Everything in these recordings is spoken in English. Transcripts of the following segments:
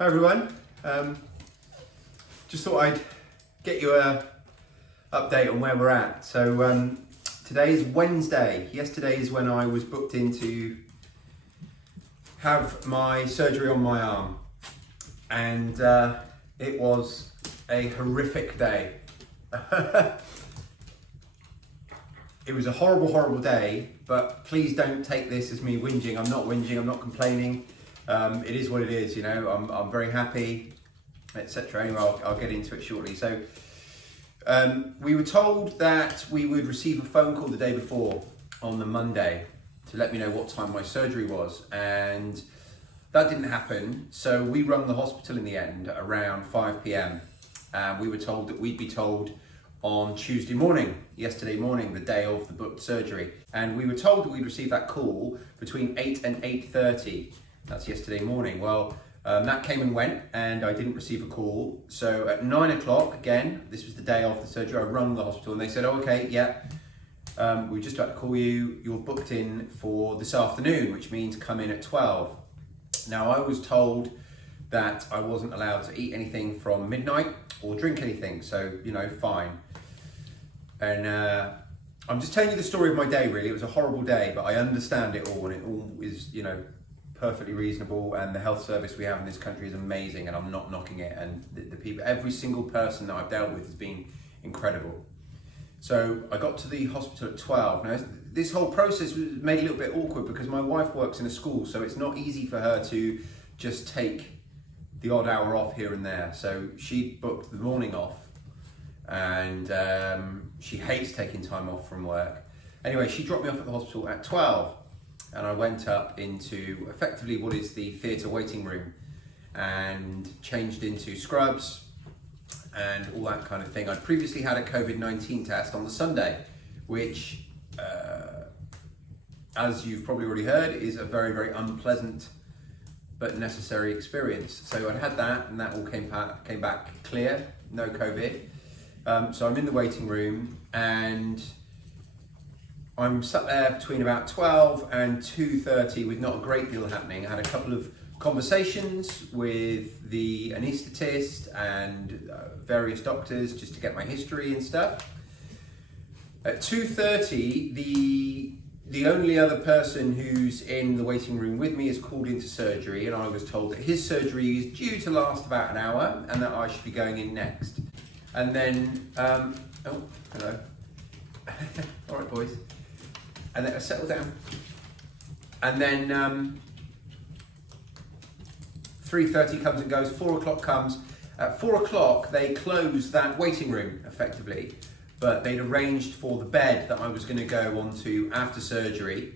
Hi everyone, just thought I'd get you a update on where we're at. So today is Wednesday. Yesterday is when I was booked in to have my surgery on my arm, and it was a horrific day. It was a horrible day, but please don't take this as me whinging. I'm not whinging, I'm not complaining. It is what it is, you know. I'm very happy, etc. Anyway, I'll get into it shortly. So we were told that we would receive a phone call the day before on the Monday to let me know what time my surgery was, and that didn't happen. So we rung the hospital in the end around 5 p.m. We were told that we'd be told on Tuesday morning, yesterday morning, the day of the booked surgery. And we were told that we'd receive that call between 8 and 8:30. That's yesterday morning. Well, that came and went, and I didn't receive a call. So at 9 o'clock, again, this was the day of the surgery, I rung the hospital and they said, oh, okay, yeah, we're just about to call you. You're booked in for this afternoon, which means come in at 12. Now, I was told that I wasn't allowed to eat anything from midnight or drink anything. So, you know, fine. And I'm just telling you the story of my day, really. It was a horrible day, but I understand it all, and it all is, you know, perfectly reasonable, and the health service we have in this country is amazing, and I'm not knocking it, and the people, every single person that I've dealt with has been incredible. So I got to the hospital at 12. Now, this whole process was made a little bit awkward because my wife works in a school, so it's not easy for her to just take the odd hour off here and there. So she booked the morning off, and she hates taking time off from work. Anyway, she dropped me off at the hospital at 12. And I went up into effectively what is the theatre waiting room and changed into scrubs and all that kind of thing. I'd previously had a COVID-19 test on the Sunday, which, as you've probably already heard, is a very unpleasant but necessary experience. So I'd had that, and that all came back clear, no COVID. So I'm in the waiting room, and I'm sat there between about 12 and 2:30 with not a great deal happening. I had a couple of conversations with the anaesthetist and various doctors just to get my history and stuff. At 2:30, the only other person who's in the waiting room with me is called into surgery, and I was told that his surgery is due to last about an hour and that I should be going in next. And then, oh, hello. All right, boys. And then I settle down. And then 3:30 comes and goes, 4 o'clock comes. At 4 o'clock, they closed that waiting room, effectively, but they'd arranged for the bed that I was gonna go onto after surgery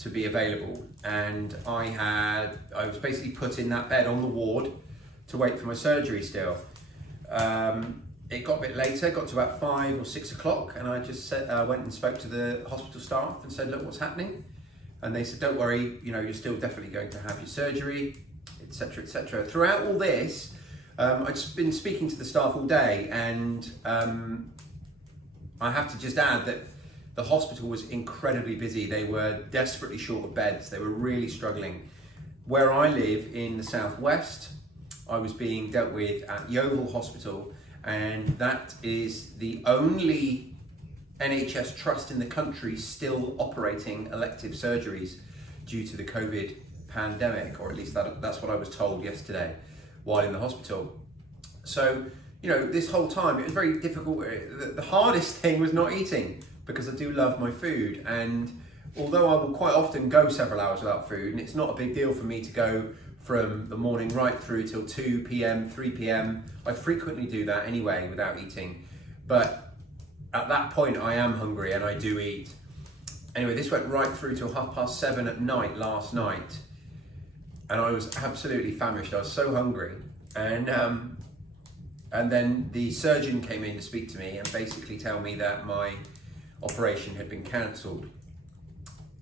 to be available. And I was basically put in that bed on the ward to wait for my surgery still. It got a bit later, got to about 5 or 6 o'clock, and I just went and spoke to the hospital staff and said, look, what's happening? And they said, don't worry, you know, you're still definitely going to have your surgery, etc., etc. Throughout all this, I'd been speaking to the staff all day, and I have to just add that the hospital was incredibly busy. They were desperately short of beds. They were really struggling. Where I live in the southwest, I was being dealt with at Yeovil Hospital, and that is the only NHS trust in the country still operating elective surgeries due to the COVID pandemic, or at least that's what I was told yesterday while in the hospital. So, you know, this whole time it was very difficult. The hardest thing was not eating, because I do love my food, and although I will quite often go several hours without food, and it's not a big deal for me to go from the morning right through till 2 p.m, 3 p.m. I frequently do that anyway without eating. But at that point I am hungry and I do eat. Anyway, this went right through till 7:30 at night last night. And I was absolutely famished. I was so hungry. And then the surgeon came in to speak to me and basically tell me that my operation had been cancelled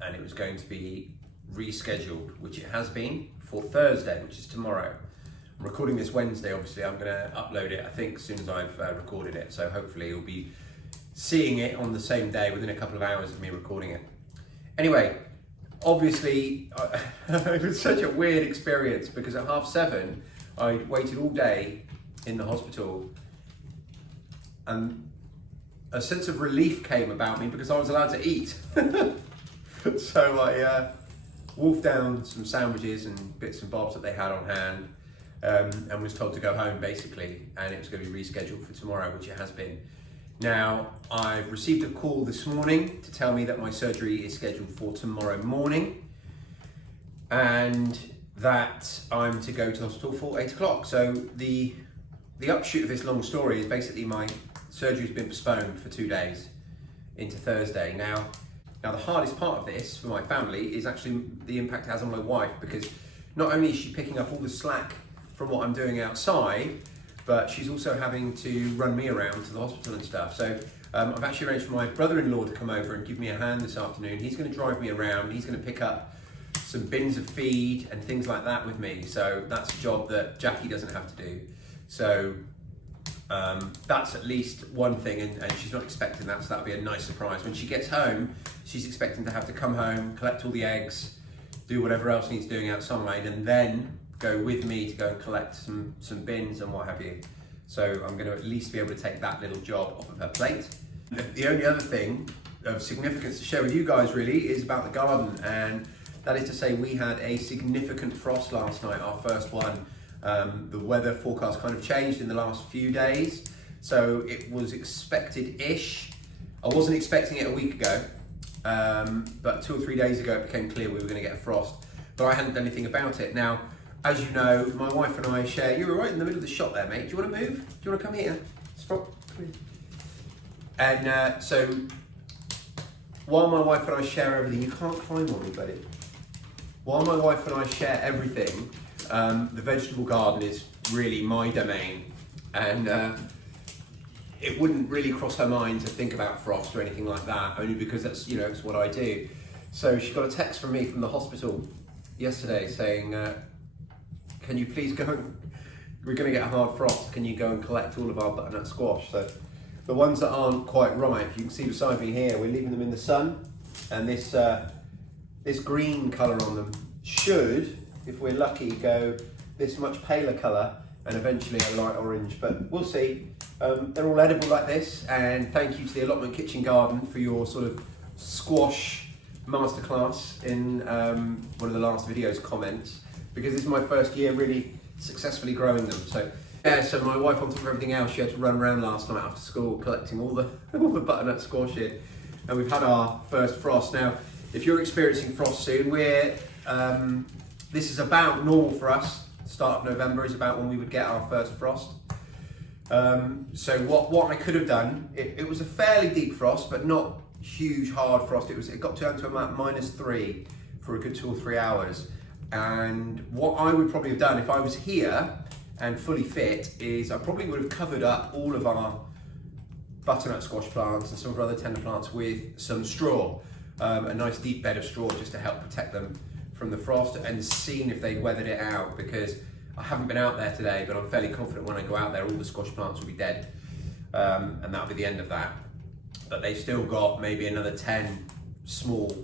and it was going to be rescheduled, which it has been, for Thursday, which is tomorrow. I'm recording this Wednesday, obviously. I'm going to upload it, I think, as soon as I've recorded it. So hopefully you'll be seeing it on the same day, within a couple of hours of me recording it. Anyway, obviously, it was such a weird experience because at 7:30, I waited all day in the hospital, and a sense of relief came about me because I was allowed to eat. So I wolfed down some sandwiches and bits and bobs that they had on hand, and was told to go home basically, and it was going to be rescheduled for tomorrow, which it has been. Now, I've received a call this morning to tell me that my surgery is scheduled for tomorrow morning, and that I'm to go to the hospital for 8 o'clock. So the upshoot of this long story is basically my surgery's been postponed for 2 days into Thursday. Now the hardest part of this for my family is actually the impact it has on my wife, because not only is she picking up all the slack from what I'm doing outside, but she's also having to run me around to the hospital and stuff. So I've actually arranged for my brother-in-law to come over and give me a hand this afternoon. He's going to drive me around. He's going to pick up some bins of feed and things like that with me. So that's a job that Jackie doesn't have to do. So that's at least one thing, and she's not expecting that, so that'll be a nice surprise. When she gets home, she's expecting to have to come home, collect all the eggs, do whatever else needs doing outside, and then go with me to go and collect some bins and what have you. So I'm going to at least be able to take that little job off of her plate. The only other thing of significance to share with you guys really is about the garden, and that is to say we had a significant frost last night, our first one. The weather forecast kind of changed in the last few days, so it was expected-ish. I wasn't expecting it a week ago, but 2 or 3 days ago it became clear we were going to get a frost, but I hadn't done anything about it. Now, as you know, my wife and I share... You were right in the middle of the shot there, mate. Do you want to move? Do you want to come here? Stop. And so, while my wife and I share everything... You can't climb on me, buddy. While my wife and I share everything, the vegetable garden is really my domain, and it wouldn't really cross her mind to think about frost or anything like that, only because that's, you know, it's what I do. So she got a text from me from the hospital yesterday saying, can you please go, we're going to get a hard frost, can you go and collect all of our butternut squash? So the ones that aren't quite ripe, you can see beside me here, we're leaving them in the sun, and this green colour on them should, if we're lucky, go this much paler colour and eventually a light orange, but we'll see. They're all edible like this, and thank you to the Allotment Kitchen Garden for your sort of squash masterclass in one of the last videos comments, because this is my first year really successfully growing them. So yeah, so my wife, on top of everything else, she had to run around last night after school collecting all the butternut squash in, and we've had our first frost. Now, if you're experiencing frost soon, this is about normal for us. Start of November is about when we would get our first frost. So what I could have done, it was a fairly deep frost, but not huge hard frost. It got down to about -3 for a good 2 or 3 hours. And what I would probably have done if I was here and fully fit is I probably would have covered up all of our butternut squash plants and some of our other tender plants with some straw, a nice deep bed of straw, just to help protect them from the frost, and seen if they'd weathered it out, because I haven't been out there today, but I'm fairly confident when I go out there all the squash plants will be dead, and that'll be the end of that. But they've still got maybe another 10 small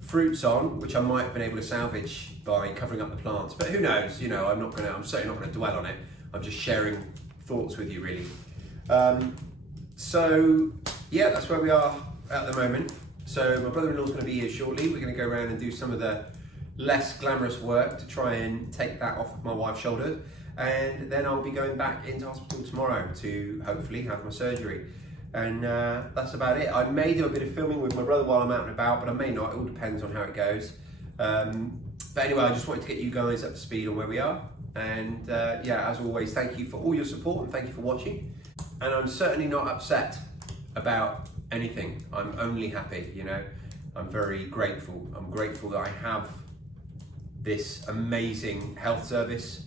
fruits on, which I might have been able to salvage by covering up the plants, but who knows, you know, I'm certainly not going to dwell on it. I'm just sharing thoughts with you really. So yeah, that's where we are at the moment. So my brother-in-law's going to be here shortly. We're going to go around and do some of the less glamorous work to try and take that off of my wife's shoulders, and then I'll be going back into hospital tomorrow to hopefully have my surgery. And that's about it. I may do a bit of filming with my brother while I'm out and about, but I may not. It all depends on how it goes. But anyway, I just wanted to get you guys up to speed on where we are. And yeah, as always, thank you for all your support and thank you for watching. And I'm certainly not upset about anything. I'm only happy, you know. I'm very grateful. I'm grateful that I have this amazing health service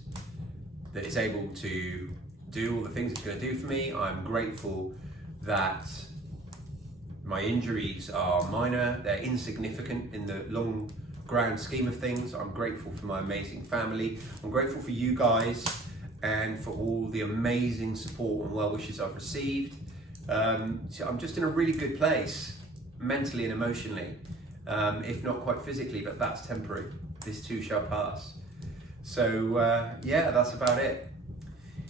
that is able to do all the things it's going to do for me. I'm grateful that my injuries are minor, they're insignificant in the long grand scheme of things. I'm grateful for my amazing family. I'm grateful for you guys and for all the amazing support and well wishes I've received. So I'm just in a really good place, mentally and emotionally, if not quite physically, but that's temporary. This too shall pass. So yeah, that's about it.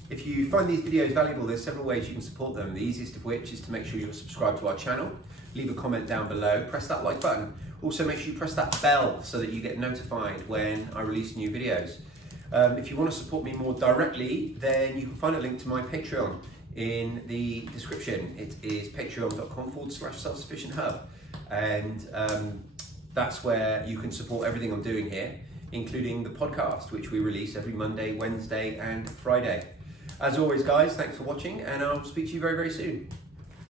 If you find these videos valuable, there's several ways you can support them. The easiest of which is to make sure you're subscribed to our channel, leave a comment down below, press that like button. Also make sure you press that bell so that you get notified when I release new videos. If you want to support me more directly, then you can find a link to my Patreon in the description. It is patreon.com/selfsufficienthub, and that's where you can support everything I'm doing here, including the podcast, which we release every Monday, Wednesday and Friday. As always, guys, thanks for watching, and I'll speak to you very, very soon.